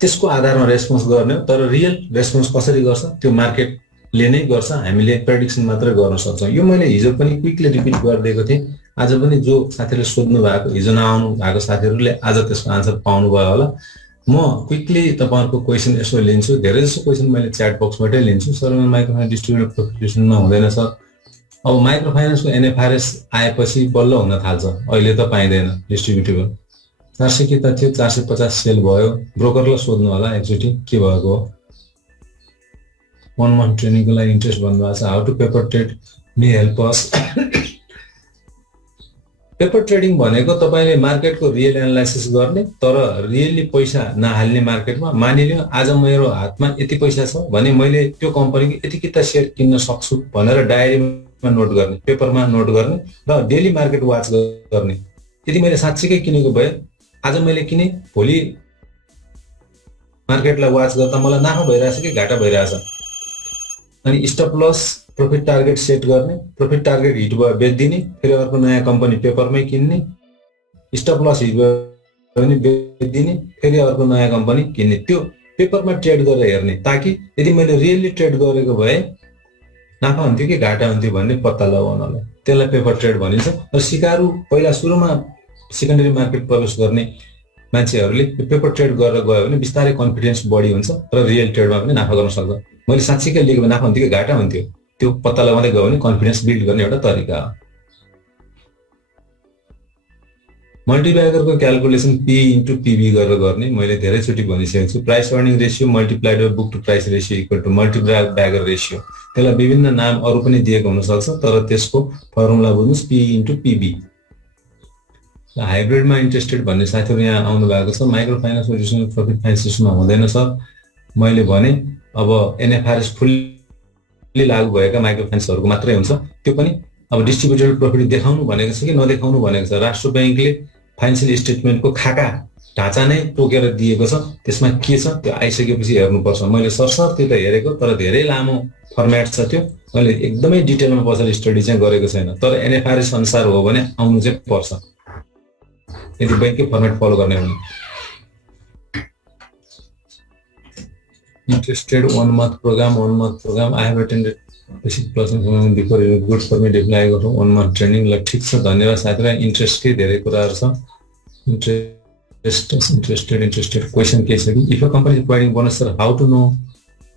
त्यसको आधारमा रेस्पोन्स गर्ने हो। तर रियल रेस्पोन्स कसरी गर्छ त्यो मार्केटले नै गर्छ, हामीले प्रेडिक्सन मात्रै गर्न सक्छौँ। यो मैले हिजो पनि क्विकली रिपिट गरिदिएको थिएँ। आज पनि जो साथीहरूले सोध्नु भएको, हिजो नआउनु भएको साथीहरूले आज त्यसको आन्सर पाउनुभयो होला। म क्विकली तपाईँहरूको क्वेसन यसो लिन्छु। धेरै जसो क्वेसन मैले च्याट बक्सबाटै लिन्छु। सर माइक्रो फाइनेन्स डिस्ट्रिब्युटर प्रोफिटेसनमा हुँदैन सर। अब माइक्रो फाइनेन्सको एनएफआरएस आएपछि बल्ल हुन थाल्छ, अहिले त पाइँदैन डिस्ट्रिब्युटेबल। 400 किता थियो, 450 सेल भयो। ब्रोकरलाई सोध्नु होला एकचोटि के भएको हो। 1 मन्थ ट्रेनिङको लागि इन्ट्रेस्ट भन्नुभएको छ। How to paper trade may help us. Paper trading भनेको तपाईँले मार्केटको रियल एनालाइसिस गर्ने, तर रियल्ली पैसा नहाल्ने मार्केटमा। मानिलिउँ आज मेरो हातमा यति पैसा छ भने मैले त्यो कम्पनीको यति किता सेयर किन्न सक्छु भनेर डायरीमा नोट गर्ने, पेपरमा नोट गर्ने र डेली मार्केट वाच गर्ने। यदि मैले साँच्चीकै किनेको भए आज मैले किने, भोलि मार्केटलाई वाच गर्दा मलाई नाफा भइरहेछ कि घाटा भइरहेछ। अनि stop loss profit target set गर्ने, प्रफिट टार्गेट हिट भयो बेचिदिने, फेरि अर्को नयाँ कम्पनी पेपरमै किन्ने, स्टप लस हिट भयो भने बेचिदिने, फेरि अर्को नयाँ कम्पनी किन्ने। त्यो पेपरमा ट्रेड गरेर हेर्ने, ताकि यदि मैले रियल्ली ट्रेड गरेको भए नाफा हुन्थ्यो कि घाटा हुन्थ्यो भन्ने पत्ता लगाउनलाई, त्यसलाई पेपर ट्रेड भनिन्छ। र सिकारु पहिला सुरुमा सेकेन्डरी मार्केट प्रवेश गर्ने मान्छेहरूले पेपर ट्रेड गरेर गयो भने बिस्तारै कन्फिडेन्स बढी हुन्छ र रियल ट्रेडमा पनि नाफा गर्न सक्छ। मैले साँच्चीकै लिएको भए नाफा हुन्थ्यो कि घाटा हुन्थ्यो, त्यो पत्ता लगाउँदै गयो भने कन्फिडेन्स बिल्ड गर्ने एउटा तरिका हो। मल्टिप्लायरको क्याल्कुलेसन पी इन्टु पिबी गरेर गर्ने मैले धेरैचोटि भनिसकेको छु। Price earning ratio multiplied by book to price ratio equal to multiplier ratio. त्यसलाई विभिन्न नाम अरू पनि दिएको हुनसक्छ, तर त्यसको फर्मुला बुझ्नुहोस् पी इन्टु पिबी। हाइब्रिडमा इन्ट्रेस्टेड भन्ने साथीहरू यहाँ आउनु भएको छ। Micro finance solution profit finance सिस्टममा हुँदैन सर। मैले भने अब एनएफआरएस फुल्ली लागू भएका माइक्रो फाइनेन्सहरूको मात्रै हुन्छ। त्यो पनि अब डिस्ट्रिब्युटेड प्रफिट देखाउनु भनेको छ कि नदेखाउनु भनेको छ। राष्ट्र ब्याङ्कले फाइनेन्सियल स्टेटमेन्टको खाका ढाँचा नै तोकेर दिएको छ, त्यसमा के छ त्यो आइसकेपछि हेर्नुपर्छ। मैले सरसर त्यो त हेरेको, तर धेरै लामो फर्मेट छ त्यो, मैले एकदमै डिटेलमा पछाडि स्टडी चाहिँ गरेको छैन। तर एनएफआरएस अनुसार हो भने आउनु चाहिँ पर्छ यदि बैंककै फर्मेट फलो गर्ने हो भने। Interested 1 month program I have attended basic plus before good for me definitely I got 1 month training ल ठीक छ धन्यवाद साथीहरु। इन्ट्रेस्ट के धेरै कुराहरु छ। interested question के छ कि if a company is providing bonus sir how to know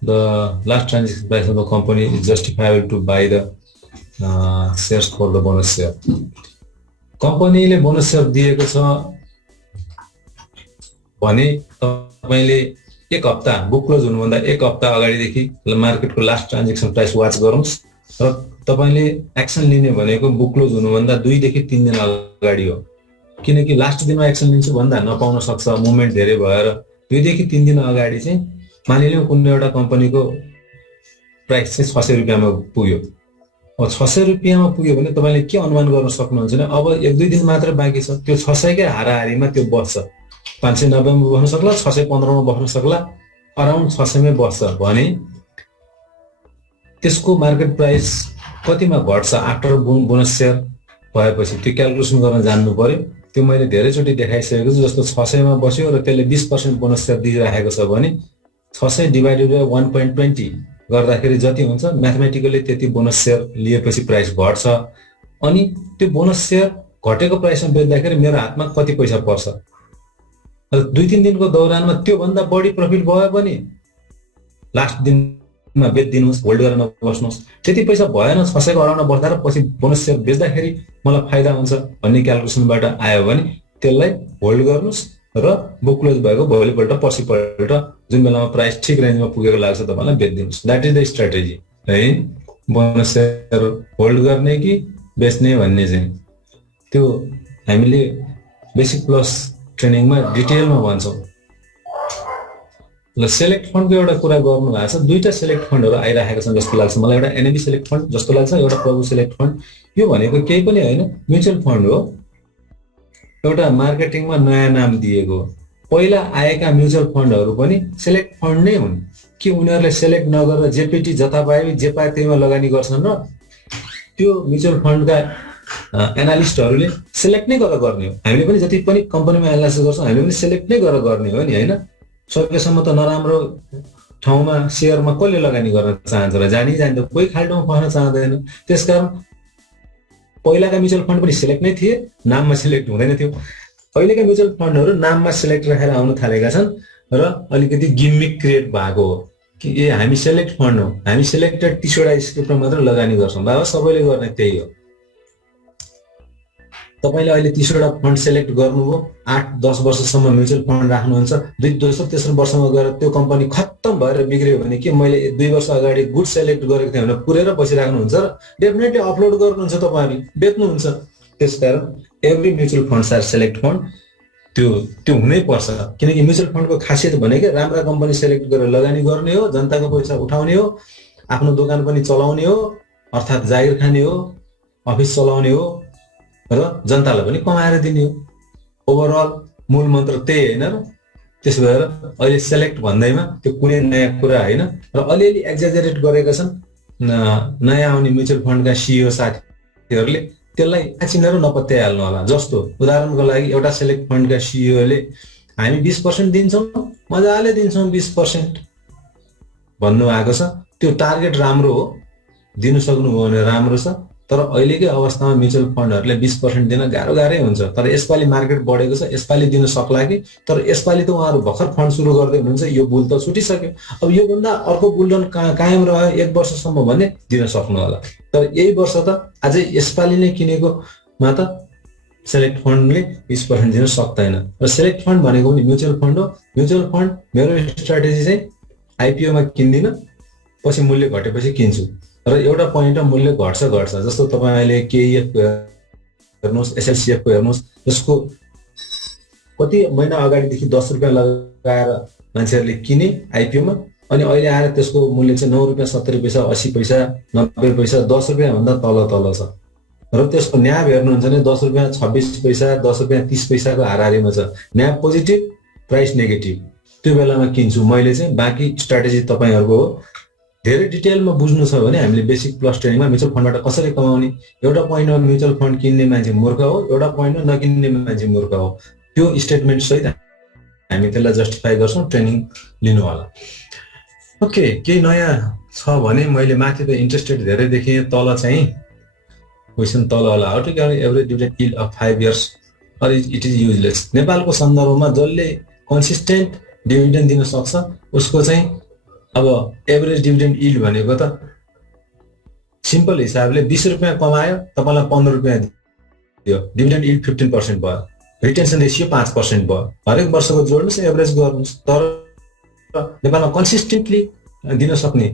the last transaction price of the company is justifiable to buy the shares for the bonus share। कम्पनीले बोनस सेयर दिएको छ भने तपाईले एक हप्ता बुक क्लोज हुनुभन्दा एक हप्ता अगाडिदेखि मार्केटको लास्ट ट्रान्जेक्सन प्राइस वाच गर्नुस् र तपाईले एक्सन लिने भनेको बुक क्लोज हुनुभन्दा 2 देखि 3 दिन अगाडि हो। किनकि लास्ट दिनमा एक्सन लिन्छु भन्दा नपाउन सक्छ, मुभमेन्ट धेरै भएर 2 देखि 3 दिन अगाडि चाहिँ मानिलियौ कुनै एउटा कम्पनीको प्राइस चाहिँ 600 रुपैयाँमा पुग्यो। अब 600 रुपैयाँमा पुग्यो भने तपाईले के अनुमान गर्न सक्नुहुन्छ भने अब 1-2 दिन मात्र बाँकी छ, त्यो 600 कै हाराहारीमा त्यो बस्छ। 590 मा बस्न सक्ला, 615 मा बस्न सक्ला, अराउन्ड 600 मै बस्छ भने त्यसको मार्केट प्राइस कतिमा घट्छ आफ्टर बोनस शेयर भएपछि त्यो क्याल्कुलेसन गर्न जान्नु पर्यो। त्यो मैले धेरैचोटि देखाइसकेको छु। जस्तो 600 मा बस्यो र त्यसले 20% बोनस शेयर दिइराखेको छ भने 600 डिवाइडेड बाइ 1.20 गर्दाखेरि जति हुन्छ म्याथमेटिकली त्यति बोनस शेयर लिएपछि प्राइस घट्छ। अनि त्यो बोनस शेयर घटेको प्राइसमा बेच्दाखेरि मेरो हातमा कति पैसा पर्छ। 2-3 दिनको दौरानमा त्यो भन्दा बढी प्रफिट भयो भने लास्ट दिनमा बेच्दिनुस्, होल्ड गरेर नबस्नुस्। त्यति पैसा भएन 600 को अराउन्डमा बस्दा र पछि बोनस शेयर बेच्दाखेरि मलाई फाइदा हुन्छ भन्ने क्याल्कुलेसनबाट आयो भने त्यसलाई होल्ड गर्नुस् र बुक क्लोज भएको भोलिपल्ट पछिपल्ट जुन बेलामा प्राइस ठिक रेन्जमा पुगेको लाग्छ तपाईलाई बेच्दिनुस्। दैट इज द स्ट्र्याटेजी है। बोनस शेयर होल्ड गर्ने कि बेच्ने भन्ने चाहिँ त्यो हामीले बेसिक प्लस ट्रेनिङमा डिटेलमा भन्छौँ। ल सेलेक्ट फन्डको एउटा कुरा गर्नु भएको छ। दुईटा सेलेक्ट फन्डहरु आइराखेका छन् जस्तो लाग्छ मलाई। एउटा एनएबी सेलेक्ट फन्ड जस्तो लाग्छ, एउटा प्रभु सेलेक्ट फन्ड। यो भनेको केही पनि हैन, म्युचुअल फन्ड हो। एउटा मार्केटिङमा नयाँ नाम दिएको। पहिला आएका म्युचुअल फन्डहरु पनि सेलेक्ट फन्ड नै हुन् कि उनीहरुले सेलेक्ट नगरेर जेपीटी जता पाए जे पाए त्यहीमा लगानी गर्छन् र त्यो म्युचुअल फन्डका एनालिस्टहरुले सेलेक्ट नै गरेर गर्ने हो। हामीले पनि जति पनि कम्पनीमा एनालिसिस गर्छौं हामीले पनि सेलेक्ट नै गरेर गर्ने हो नि हैन। सकेसम्म त नराम्रो ठाउँमा शेयरमा कसले लगानी गर्न चाहन्छ र जानी जान्छ, कोही खाल्टोमा पर्न चाहदैन। त्यसकारण पहिलाका म्युचुअल फन्ड पनि सेलेक्ट नै थिए, नाममा सेलेक्ट हुँदैन थियो। अहिलेका म्युचुअल फन्डहरु नाममा सेलेक्ट राखेर आउन थालेका छन् र अलिकति गिमिक क्रिएट भएको हो कि ए हामी सेलेक्ट फन्ड हो, हामी सेलेक्टेड 30 वटा स्क्रिप्टमा मात्र लगानी गर्छौं। बाबा सबैले गर्ने त्यही हो। तपाईले अहिले 30 वटा फन्ड सेलेक्ट गर्नुभयो, 8-10 वर्षसम्म म्युचुअल फन्ड राख्नुहुन्छ, दोस्रो तेस्रो वर्षमा गएर त्यो कम्पनी खत्तम भएर बिग्रियो भने के मैले 2 वर्ष अगाडि गुड सेलेक्ट गरेको थिएँ भने पुरेर बसिराख्नुहुन्छ र डेफिनेटली अपलोड गर्नुहुन्छ, तपाईहरु बेच्नुहुन्छ। त्यसकारण every mutual fund are select fund त्यो हुनै पर्छ। किनकि म्युचुअल फन्डको खासियत भनेकै राम्रा कम्पनी सेलेक्ट गरेर लगानी गर्ने हो, जनताको पैसा उठाउने हो, आफ्नो दोकान पनि चलाउने हो, अर्थात जागिर खाने हो, अफिस चलाउने हो र जनतालाई पनि कमाएर दिने हो। ओभरअल मूल मन्त्र त्यही हैन र। त्यसो भएर अहिले सेलेक्ट भन्दैमा त्यो कुनै नयाँ कुरा हैन र अलिअलि एक्जाजरेट गरेका छन् नयाँ आउने म्युचुअल फन्डका सीईओ साथीहरुले। त्यसलाई चिनेर नपत्याइहाल्नु होला। जस्तो उदाहरणको लागि एउटा सेलेक्ट फन्डका सीईओले हामी 20% दिन्छौं, मजाले दिन्छौं 20% भन्नु भएको छ। त्यो टार्गेट राम्रो हो, दिन सक्नुभयो भने राम्रो छ। तर अहिलेकै अवस्थामा म्युचुअल फन्डहरुले 20% दिन गाह्रै हुन्छ। तर यसपालि मार्केट बढेको छ, यसपालि दिन सक्ला कि। तर यसपालि त उहाँहरु भर्खर फन्ड सुरु गर्दै हुनुहुन्छ, यो बुल त छुटिसक्यो। अब यो भन्दा अर्को बुलरन कायम रह्यो 1 वर्षसम्म भने दिन सक्नु होला। तर यही वर्ष त अझै यसपालि नै किनेकोमा त सेलेक्ट फन्डले 20% दिन सक्दैन। र सेलेक्ट फन्ड भनेको पनि म्युचुअल फन्ड हो। म्युचुअल फन्ड मेरो स्ट्राटेजी चाहिँ आइपिओमा किन्दिनँ, पछि मूल्य घटेपछि किन्छु र एउटा पोइन्टमा मूल्य घट्छ। जस्तो तपाईँले केइएफ हेर्नुहोस्, एसएलसिएफको हेर्नुहोस्, जसको कति महिना अगाडिदेखि 10 रुपियाँ लगाएर मान्छेहरूले किने आइपिओमा, अनि अहिले आएर त्यसको मूल्य चाहिँ 9 रुपियाँ 70 पैसा 80 पैसा 90 पैसा 10 रुपियाँ भन्दा तल छ। र त्यसको न्याब हेर्नुहुन्छ भने 10 रुपियाँ 26 पैसा 10 रुपियाँ 30 पैसाको हाराहारीमा छ। न्याब पोजिटिभ, प्राइस नेगेटिभ, त्यो बेलामा किन्छु मैले चाहिँ। बाँकी स्ट्राटेजी तपाईँहरूको हो। धेरै डिटेलमा बुझ्नु छ भने हामीले बेसिक प्लस ट्रेनिङमा म्युचुअल फन्डबाट कसरी कमाउने, एउटा पोइन्टमा म्युचुअल फन्ड किन्ने मान्छे मूर्ख हो, एउटा पोइन्टमा नकिन्ने मान्छे मूर्ख हो, त्यो स्टेटमेन्ट सहित हामी त्यसलाई जस्टिफाई गर्छौँ। ट्रेनिङ लिनु होला। ओके, केही नयाँ छ भने मैले माथि त इन्ट्रेस्टेड धेरै देखेँ, तल चाहिँ क्वेसन तल होला। How to get average dividend yield of 5 years or it is useless. नेपालको सन्दर्भमा जसले कन्सिस्टेन्ट डिभिडेन्ड दिन सक्छ उसको चाहिँ अब एभरेज डिभिडेन्ड यील्ड भनेको त सिम्पल हिसाबले 20 रुपियाँ कमायो, तपाईँलाई 15 रुपियाँ दियो, डिभिडेन्ड यील्ड 15% भयो, रिटेन्सन रेसियो 5% भयो। हरेक वर्षको जोड्नुहोस्, एभरेज गर्नुहोस्। तर नेपालमा कन्सिस्टेन्टली दिन सक्ने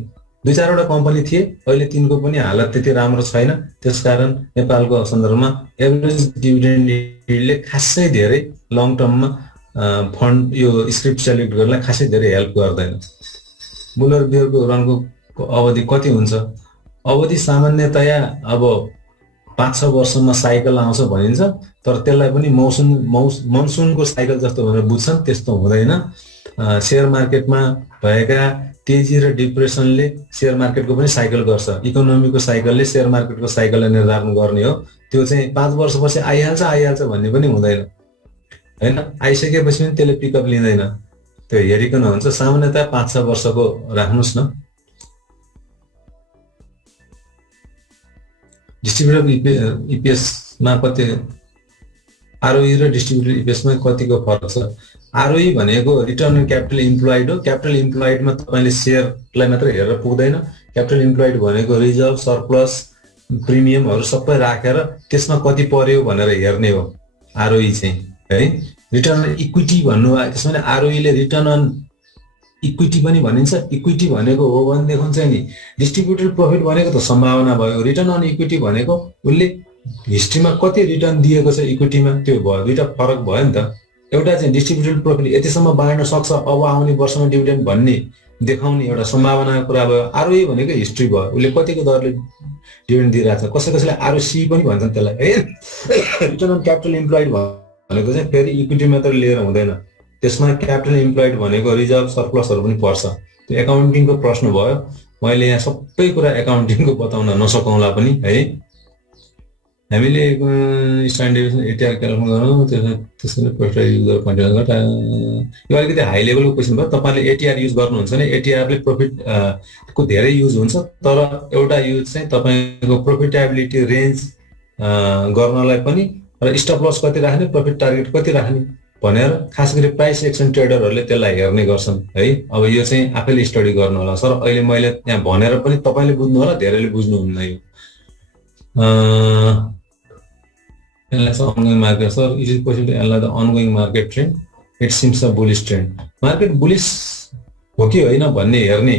2-4वटा कम्पनी थिए, अहिले तिनको पनि हालत त्यति राम्रो छैन। त्यसकारण नेपालको सन्दर्भमा एभरेज डिभिडेन्ड यील्डले खासै धेरै लङ टर्ममा फन्ड यो स्क्रिप्ट सेलेक्ट गर्नलाई खासै धेरै हेल्प गर्दैन। बुलर बियरको रनको अवधि कति हुन्छ? अवधि सामान्यतया अब 5-6 वर्षमा साइकल आउँछ भनिन्छ, तर त्यसलाई पनि मनसुनको साइकल जस्तो भनेर बुझ्छन्, त्यस्तो हुँदैन। शेयर मार्केटमा भएका तेजी र डिप्रेसनले शेयर मार्केटको पनि साइकल गर्छ। इकोनोमीको साइकलले शेयर मार्केटको साइकललाई निर्धारण गर्ने हो। त्यो चाहिँ 5 वर्षपछि आइहाल्छ भन्ने पनि हुँदैन हैन। आइसकेपछि पनि त्यसले पिकअप लिँदैन, त्यो हेरिकन हुन्छ। सामान्यतया 5-6 वर्षको राख्नुस् न। डिस्ट्रिब्युटेड इपिएसमा कति, आरओई र डिस्ट्रिब्युटेड इपिएसमा कतिको फरक छ? आरओई भनेको रिटर्न अन क्यापिटल इम्प्लोइड हो। क्यापिटल इम्प्लोइडमा तपाईँले सेयरलाई मात्र हेरेर पुग्दैन। क्यापिटल इम्प्लोइड भनेको रिजर्भ, सरप्लस, प्रिमियमहरू सबै राखेर त्यसमा कति पर्यो भनेर हेर्ने हो आरओई चाहिँ है। रिटर्न अन इक्विटी भन्नु, त्यसमा आरओईले रिटर्न अन इक्विटी पनि भनिन्छ। इक्विटी भनेको हो भनेदेखि चाहिँ नि डिस्ट्रिब्युटेड प्रफिट भनेको त सम्भावना भयो। रिटर्न अन इक्विटी भनेको उसले हिस्ट्रीमा कति रिटर्न दिएको छ इक्विटीमा, त्यो भयो। दुईटा फरक भयो नि त। एउटा चाहिँ डिस्ट्रिब्युटेड प्रफिट यतिसम्म बाँड्न सक्छ अब आउने वर्षमा डिभिडेन्ड भन्ने देखाउने एउटा सम्भावनाको कुरा भयो। आरओई भनेको हिस्ट्री भयो, उसले कतिको दरले डिभिडेन्ड दिइरहेछ। कसैले आरओसी पनि भन्छन् त्यसलाई है। रिटर्न अन क्यापिटल इम्प्लोइड भनेको चाहिँ फेरि इक्विटी मात्र लिएर हुँदैन, त्यसमा क्यापिटल इम्प्लोइड भनेको रिजर्भ, सरप्लसहरू पनि पर्छ। त्यो एकाउन्टिङको प्रश्न भयो। मैले यहाँ सबै कुरा एकाउन्टिङको बताउन नसकौँला पनि है। हामीले स्ट्यान्डर्ड डेभिएसन एटीआर क्याल्कुलेट गरौँ, त्यसैले प्रफिट युज गरेर कन्टिन्यू गर्दा यो अलिकति हाई लेभलको क्वेसन भयो। तपाईँले एटीआर युज गर्नुहुन्छ भने एटीआरले प्रफिटको धेरै युज हुन्छ, तर एउटा युज चाहिँ तपाईँको प्रफिटेबिलिटी रेन्ज गर्नलाई पनि र स्टप लस कति राख्ने, प्रफिट टार्गेट कति राख्ने भनेर खास गरी प्राइस एक्सन ट्रेडरहरूले त्यसलाई हेर्ने गर्छन् है। अब यो चाहिँ आफैले स्टडी गर्नु होला। सर अहिले मैले यहाँ भनेर पनि तपाईँले बुझ्नु होला, धेरैले बुझ्नुहुन्न यो। ongoing market, sir, it is possible to analyze the ongoing market trend. It seems a bullish trend. Market bullish हो कि होइन भन्ने हेर्ने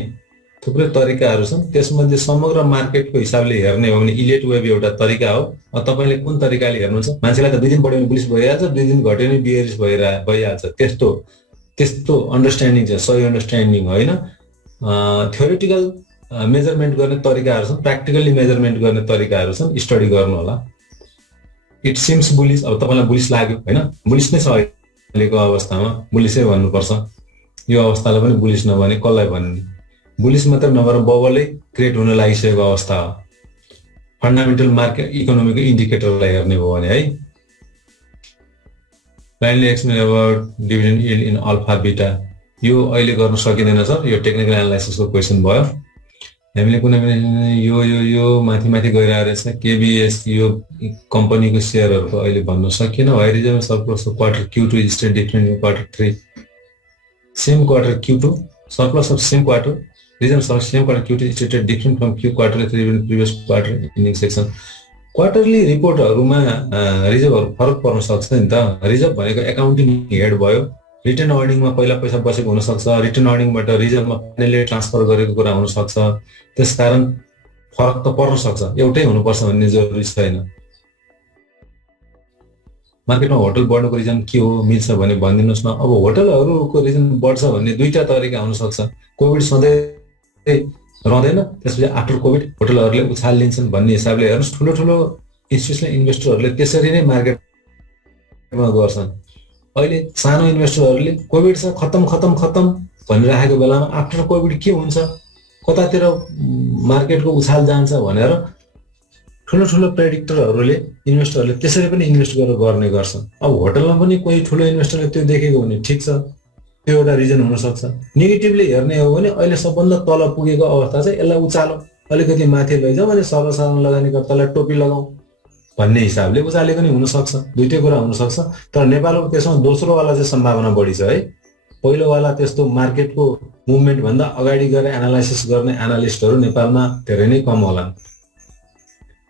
थुप्रै तरिकाहरू छन्। त्यसमध्ये समग्र मार्केटको हिसाबले हेर्ने हो भने इलियट वेभ एउटा तरिका हो। तपाईले कुन तरिकाले हेर्नुहुन्छ? मान्छेलाई त 2 दिन बढ्यो भने बुलिश भइहाल्छ, 2 दिन घट्यो भने बियरिश भइहाल्छ। त्यस्तो अन्डरस्ट्यान्डिङ चाहिँ सही अन्डरस्ट्यान्डिङ होइन। थ्योरेटिकल मेजरमेन्ट गर्ने तरिकाहरू छन्, प्र्याक्टिकली मेजरमेन्ट गर्ने तरिकाहरू छन्, स्टडी गर्नु होला। इट सिम्स बुलिश, अब तपाईँलाई बुलिश लाग्यो होइन, बुलिश नै छ अहिलेको अवस्थामा, बुलिसै भन्नुपर्छ। यो अवस्थालाई पनि बुलिश नभने कसलाई भन्ने? बुलिश मात्र नभएर बबलै क्रिएट हुन लागिसकेको अवस्था हो। फन्डामेन्टल मार्केट इकोनोमीको इन्डिकेटरलाई हेर्ने हो भने है। Kindly explain about dividend yield in alpha बिटा। यो अहिले गर्न सकिँदैन सर, यो टेक्निकल एनालाइसिसको क्वेसन भयो। हामीले कुनै पनि यो माथि गइरहेको रहेछ। केबीएस यो कम्पनीको सेयरहरूको अहिले भन्न सकिएन। Why reserve surplus quarter Q2 is still different in quarter 3, same quarter Q2 surplus of same quarter, reasons of same quarter Q2 is stated different from Q quarter 3 in previous quarter ending section. Quarterly रिपोर्टहरूमा रिजर्भहरू फरक पर्न सक्छ नि त। Reserve भनेको accounting head भयो, return अर्निङमा पहिला पैसा बसेको हुनसक्छ, रिटर्न अर्निङबाट रिजर्भमा फाइनली ट्रान्सफर गरेको कुरा हुनसक्छ। त्यसकारण फरक त पर्न सक्छ, एउटै हुनुपर्छ भन्ने जरुरी छैन। मार्केटमा होटल बढ्नुको रिजन के हो मिल्छ भने भनिदिनुहोस् न। अब होटलहरूको रिजन बढ्छ भन्ने दुईटा तरिका हुनसक्छ। कोभिड सधैँ रहँदैन, त्यसपछि आफ्टर कोभिड होटलहरूले उछाल लिन्छन् भन्ने हिसाबले हेर्नुहोस्, ठुलो ठुलो इन्स्टिट्युसनल इन्भेस्टरहरूले त्यसरी नै मार्केटमा गर्छन्। अहिले सानो इन्भेस्टरहरूले कोभिड छ खत्तम खत्तम खत्तम भनिराखेको बेलामा आफ्टर कोभिड के हुन्छ, कतातिर मार्केटको उछाल जान्छ भनेर ठुलो ठुलो प्रेडिक्टरहरूले इन्भेस्टरहरूले त्यसरी पनि इन्भेस्ट गरेर गर्ने गर्छन्। अब होटलमा पनि कोही ठुलो इन्भेस्टरले त्यो देखेको भने ठिक छ, त्यो एउटा रिजन हुनसक्छ। नेगेटिभली हेर्ने हो भने अहिले सबभन्दा तल पुगेको अवस्था चाहिँ यसलाई उचालो अलिकति माथि लैजाउँ भने सर्वसाधारण लगानीकर्तालाई टोपी लगाउँ भन्ने हिसाबले उचालेको नि हुनसक्छ। दुईटै कुरा हुनसक्छ। तर नेपालको त्यसमा दोस्रोवाला चाहिँ सम्भावना बढी छ है। पहिलोवाला त्यस्तो मार्केटको मुभमेन्ट भन्दा अगाडि गएर एनालाइसिस गर्ने एनालिस्टहरू नेपालमा धेरै नै कम होला।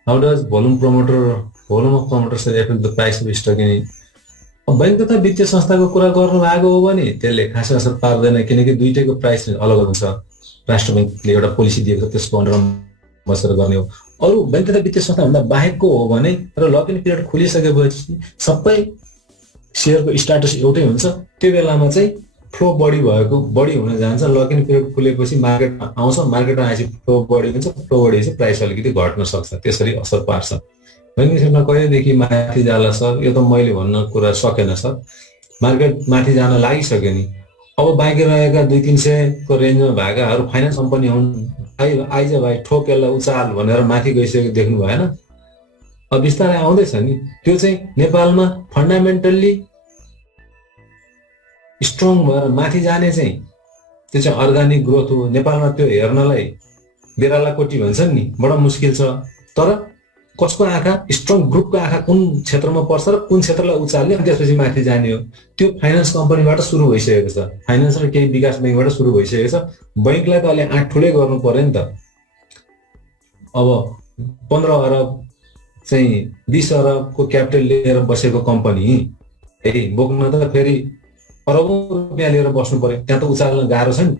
How does volume of promoters effect the price of stuck in. Bank तथा वित्तीय संस्थाको कुरा गर्नु भएको हो भने त्यसले खासै असर पार्दैन, किनकि दुईटैको प्राइस अलग हुन्छ। राष्ट्र बैंकले एउटा पोलिसी दिएको छ, त्यसको अन्डरमा बसेर गर्ने हो। अरू बैंक तथा वित्तीय संस्था भन्दा बाहेकको हो भने र लक इन पिरियड खोलिसकेपछि सबै सेयरको स्ट्याटस एउटै हुन्छ। त्यो बेलामा चाहिँ फ्लो बढी हुन जान्छ। लक इन पिरियड खुलेपछि मार्केटमा आउँछ, मार्केटमा आएपछि फ्लो बढी हुन्छ, फ्लो बढेपछि प्राइस अलिकति घट्न सक्छ, त्यसरी असर पार्छ। बैंकिङ सेक्टर कहिलेदेखि माथि जाला सर, यो त मैले भन्न कुरा सकेन सर। मार्केट माथि जान लागिसक्यो नि। अब बाँकी रहेका 200-300 को रेन्जमा भएकाहरू फाइनेन्स कम्पनी हुन्। आइज भाइ ठोक यसलाई उचाल भनेर माथि गइसकेको देख्नु भएन। अब बिस्तारै आउँदैछ नि। त्यो चाहिँ नेपालमा फन्डामेन्टल्ली स्ट्रङ भएर माथि जाने चाहिँ त्यो चाहिँ अर्गानिक ग्रोथ हो। नेपालमा त्यो हेर्नलाई बेरालाकोटी भन्छन् नि, बडा मुस्किल छ। तर कसको आँखा, स्ट्रङ ग्रुपको आँखा कुन क्षेत्रमा पर्छ र कुन क्षेत्रलाई उचाल्ने, त्यसपछि माथि जाने हो। त्यो फाइनेन्स कम्पनीबाट सुरु भइसकेको छ। फाइनेन्स र केही विकास बैंकबाट सुरु भइसकेको छ। बैंकलाई त अहिले आँट ठुलै गर्नु पर्यो नि त। अब 15 अरब चाहिँ 20 अरबको क्यापिटल लिएर बसेको कम्पनी बोक्न त फेरि अरबौं रुपियाँ लिएर बस्नु पर्यो। त्यहाँ त उचाल्न गाह्रो छ नि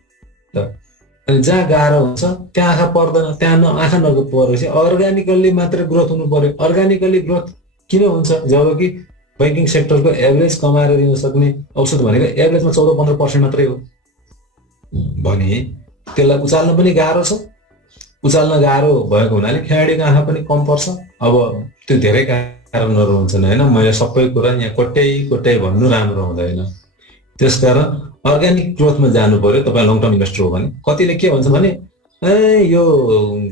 त। अनि जहाँ गाह्रो हुन्छ त्यहाँ आँखा पर्दैन, त्यहाँ आँखा नपरेपछि अर्ग्यानिकल्ली मात्रै ग्रोथ हुनु पर्यो। अर्ग्यानिकल्ली ग्रोथ किन हुन्छ जबकि बैंकिङ सेक्टरको एभरेज कमाएर दिन सक्ने औसत भनेको एभरेजमा 14-15% मात्रै हो भने त्यसलाई उचाल्न पनि गाह्रो छ। उचाल्न गाह्रो भएको हुनाले खेलाडीको आँखा पनि कम पर्छ। अब त्यो धेरै कारणहरू हुन्छन् होइन, मैले सबै कुरा यहाँ कोट्याइ भन्नु राम्रो हुँदैन। त्यसकारण अर्ग्यानिक ग्रोथमा जानु पर्यो तपाईँ लङ टर्म इन्भेस्टर हो भने। कतिले के भन्छ भने यो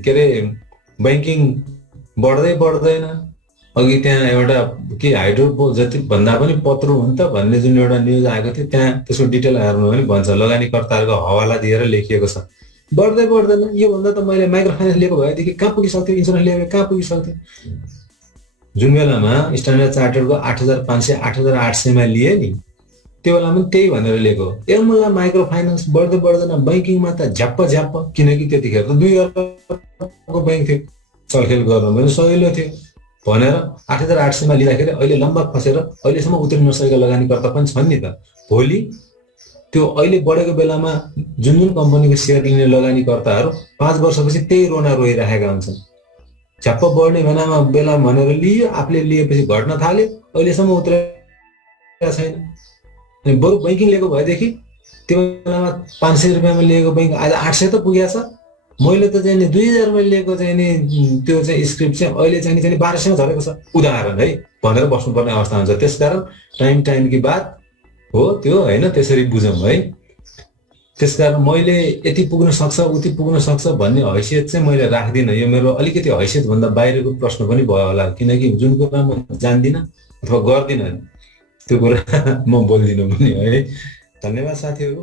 के अरे बैंकिङ बढ्दैन, अघि त्यहाँ एउटा के हाइड्रो जति भन्दा पनि पत्रो हुन्छ भन्ने जुन एउटा न्युज आएको थियो, त्यहाँ त्यसको डिटेल हेर्नु पनि भन्छ लगानीकर्ताहरूको हवाला दिएर लेखिएको छ। बढ्दैन। योभन्दा त मैले माइक्रो फाइनेन्स लिएको भएदेखि कहाँ पुगिसक्थ्यो, इन्सुरेन्स लिएको कहाँ पुगिसक्थ्यो। जुन बेलामा स्ट्यान्डर्ड चार्टरको 8500 8800मा लिए नि, त्यो बेला पनि त्यही भनेर लिएको। मलाई माइक्रो फाइनेन्स बढ्दैन, बैंकिङमा त झ्याप्प, किनकि त्यतिखेर त 2 अरबको बैंक थियो, चलखेल गर्न पनि सजिलो थियो भनेर 8800मा लिँदाखेरि अहिले लम्बा फसेर अहिलेसम्म उत्रिन नसकेका लगानीकर्ता पनि छन् नि त। भोलि त्यो अहिले बढेको बेलामा जुन कम्पनीको सेयर लिने लगानीकर्ताहरू 5 वर्षपछि त्यही रोना रोइरहेका हुन्छन्। झ्याप्प बढ्ने बेला भनेर लियो, आफूले लिएपछि घट्न थाल्यो, अहिलेसम्म उत्रेको छैन। अनि बरु बैंकिङ लिएको भएदेखि त्यो बेलामा 500 रुपियाँमा लिएको बैंक आज 800 त पुगेको छ। मैले त चाहिँ 2000मा लिएको चाहिँ नि त्यो चाहिँ स्क्रिप्ट चाहिँ अहिले चाहिँ 1200मा झरेको छ उदाहरण है भनेर बस्नुपर्ने अवस्था हुन्छ। त्यसकारण टाइम कि बात हो त्यो होइन, त्यसरी बुझौँ है। त्यसकारण मैले यति पुग्न सक्छ उति पुग्न सक्छ भन्ने हैसियत चाहिँ मैले राख्दिनँ। यो मेरो अलिकति हैसियत भन्दा बाहिरको प्रश्न पनि भयो होला, किनकि जुन कुरा म जान्दिनँ अथवा गर्दिनँ त्यो कुरा म बोल्दिनँ पनि है। धन्यवाद साथीहरू।